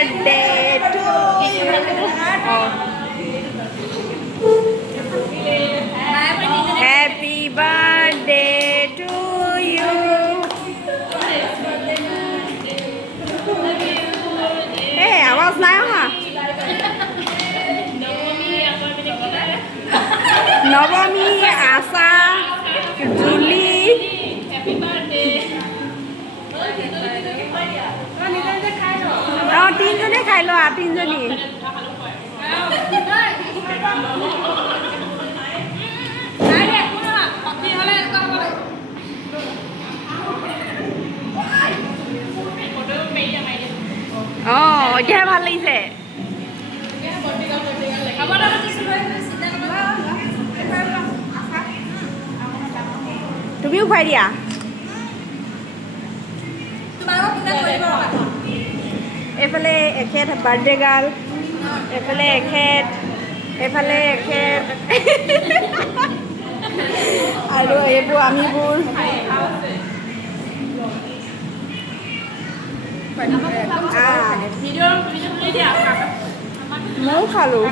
birthday to you. Happy birthday to you. Hey, आवाज नाही हा. नवमी आशा जुली তিনজনে খাই লোৱা তিনজনী এতিয়াহে ভাল লাগিছে তুমিও খুৱাই দিয়া এইফালে এখেত বাৰ্থডে গাৰ্ল এইফালে এখেত এইফালে এখেত আৰু এইবোৰ আমিবোৰ ময়ো খালোঁ